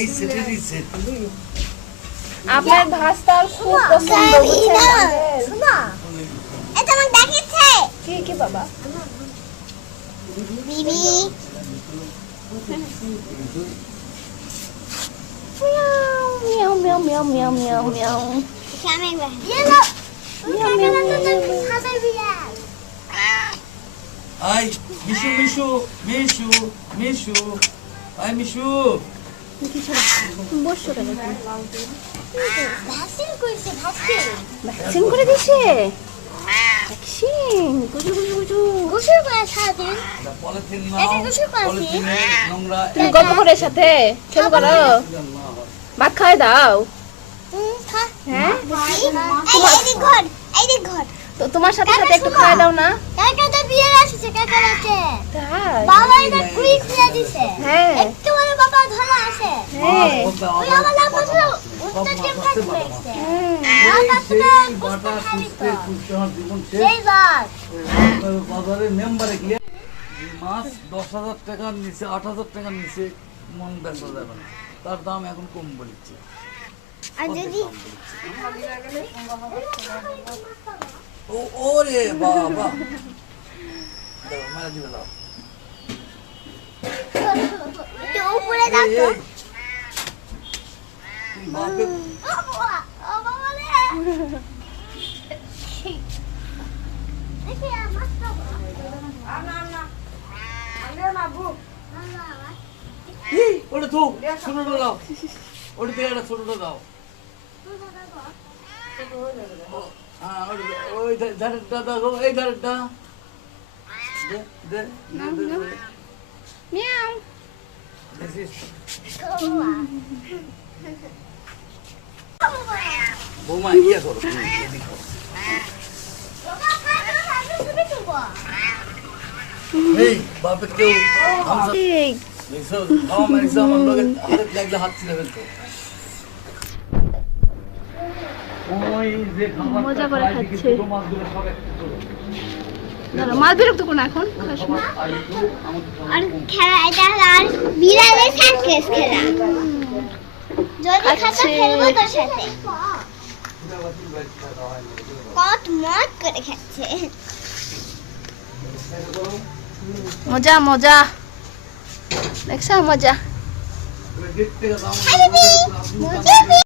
এই সেটেরই সেট। আপনার ভাস্তার খুব পছন্দ বুঝছেন? শোনো এটা আমাকে দেখিয়েছে কি কি বাবা? বিবি মিয়াও মিয়াও মিয়াও মিয়াও মিয়াও মিয়াও সামনে ইয়েলো মিয়াও মিয়াও মিয়াও। সাদা বিড়াল আই মিশু মিশু মিশু মিশু আই মিশু। বসো কেন? ভ্যাকসিন কইছে ভ্যাকসিন ভ্যাকসিন করে দিছে? ভ্যাকসিন গুজু গুজু গুজু। গোসল করে সারাদিন পলিথিন এটা নাও, গোসল করাছি। পলিথিনে নোংরা। তুমি গল্প করে সাথে খেলো করো, ভাত খাওয়াই দাও। খা হ্যাঁ এই ঘর তো তোমার সাথে সাথে একটু খাওয়াই দাও না? কাকাটা বিয়ে আসছে কাকা আছে তাই? বাবা এটা কুই খুলে দিছে হ্যাঁ একটু বলে বাবা ধরা আছে হ্যাঁ ওই আমার না বলছিল উত্তর কেমন থাকবে বাজারের মেম্বারে গিয়ে মাছ 10,000 টাকার নিচে 8,000 টাকার নিচে মন বেচা যাবে না, তার দাম এখন কম বলেছে। আর যদি ও ওরে বাবা দাও মারা দিবে দাও। একটু উপরে এই, দেখো এই, তুমি বাপে ও বাবা রে দেখি মাছ খাবো এই, ওটা তো ছোটটা দাও, ওটা থেকে একটা ছোটটা দাও। হ্যাঁ ওই ধারেরটা দাও, এই ধারেরটা দে দে দে দে দে। মিয়াও। দেখিস, বৌমা ইয়া করো তুমি, এদিক করো। এই বাপের কেউ হামসা ঠিক। দেখছো খাওয়া মারিছো আমার লগে হাতে লাগলে হাত ছিঁড়ে ফেলতো। ওই যে খাবারটা মজা করে খায় খাচ্ছে। দেখি ছোট মাছগুলো সব একটু ছোট। দাঁড়া, মাছ বিরক্ত করো না এখন, খাস না। আর একটু আমাদের আর খেলা এটা আর বিড়ালের সার্কাস খেলা যদি খাতা খাচ্ছে। খেলবো তোর সাথে কত মত করে খাচ্ছে মজা মজা দেখছো মজা। গেট থেকে দাম হাই বেবি